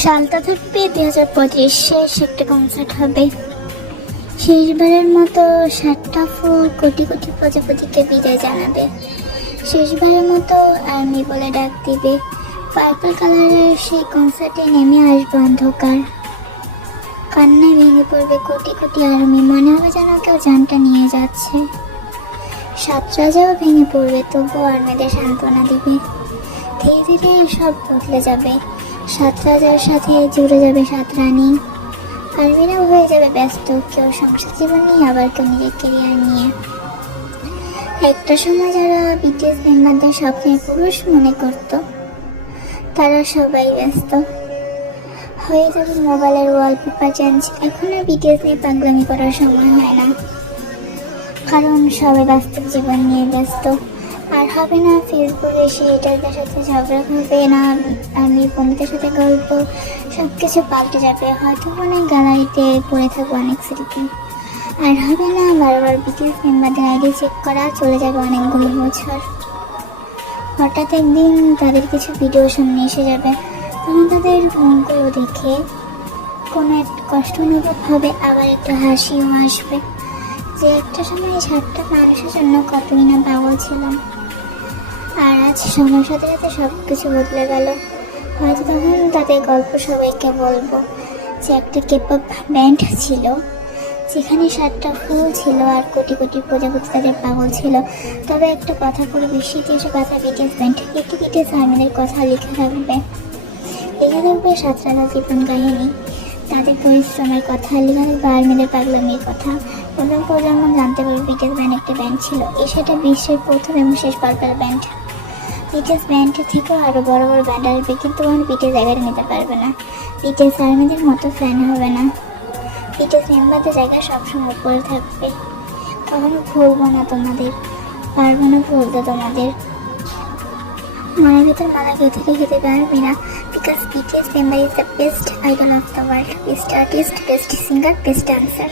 সালটা থাকবে 2025, শেষ একটা কনসার্ট হবে। শেষবারের মতো 7টা ফুল কোটি কোটি প্রজাপতিকে বিদায় জানাবে। শেষবারের মতো আর্মি বলে ডাক দিবে। পার্পল কালারের সেই কনসার্টে নেমে আসবে অন্ধকার। কান্নায় ভেঙে পড়বে কোটি কোটি আর্মি, মনে হবে যেন কেউ জানটা নিয়ে যাচ্ছে। 7 রাজাও ভেঙে পড়বে, তবুও আর্মিদের সান্ত্বনা দিবে। ধীরে ধীরে সব বদলে যাবে। 7 রাজার সাথে জুড়ে যাবে 7 রানী। আর্মিরাও হয়ে যাবে ব্যস্ত, কেউ সংসার জীবন নিয়ে, আবার কেউ নিজের কেরিয়ার নিয়ে। একটা সময় যারা বিটিএস মেম্বারদের স্বপ্নের পুরুষ মনে করত, তারা সবাই ব্যস্ত হয়ে যাবে মোবাইলের ওয়ালপেপার চেঞ্জ। এখন আর বিটিএস নিয়ে পাগলামি করার সময় হয় না, কারণ সবাই বাস্তব জীবন নিয়ে ব্যস্ত। আর হবে না ফেসবুকে এসে এটাদের সাথে ঝগড়া, হবে না আমি বন্ধুদের সাথে গল্প, সব কিছু পাল্টে যাবে। হয়তো অনেক গ্যালারিতে পড়ে থাকবো অনেক স্মৃতি। আর হবে না বারবার বিটিএস মেম্বারদের আইডি চেক করা, চলে যাবে অনেকগুলো বছর। হঠাৎ একদিন তাদের কিছু ভিডিও সামনে এসে যাবে, তখন তাদের মুখগুলো দেখে কোনো একটা কষ্ট অনুভব হবে, আবার একটা হাসিও আসবে যে একটা সময় 7টা মানুষের জন্য কতই না পাগল ছিলাম। আর আজ সময়ের সাথে সাথে সব কিছু বদলে গেল। হয়তো তখন তাদের গল্প সবাইকে বলবো যে একটা কেপপ ব্যান্ড ছিল, যেখানে 7টা ফুল ছিল আর কোটি কোটি প্রজাপতি তাদের পাগল ছিল। তবে একটা কথা, পুরো বিশ্ব ইতিহাসে কথা বিটিএস ব্যান্ড একটি বিটিএস আর্মিদের কথা লিখে থাকবে। লিখে থাকবে 7 রাজার জীবন কাহিনী, তাদের পরিশ্রমের কথা, লিখে থাকবে আর্মিদের পাগলামির কথা। প্রথম প্রজন্ম জানতে পারবে বিটিএস ব্যান্ড একটা ব্যান্ড ছিল। সেটা বিশ্বের প্রথম এবং শেষ পার্পল ব্যান্ড। বিটিএস ব্যান্ডের থেকেও আরও বড় বড় ব্যান্ড আসবে, কিন্তু কোনো বিটিএস জায়গাটা নিতে পারবে না। বিটিএস আর্মিদের মতো ফ্যান হবে না। বিটিএস মেম্বারদের জায়গা সবসময় উপরে থাকবে। কখনো ভুলবো না তোমাদের, পারবো না ভুলতে তোমাদের। মনের ভিতর মালা গেঁথে রেখে পারবি না, because BTS member is the best idol of the world, best artist, best singer, best dancer.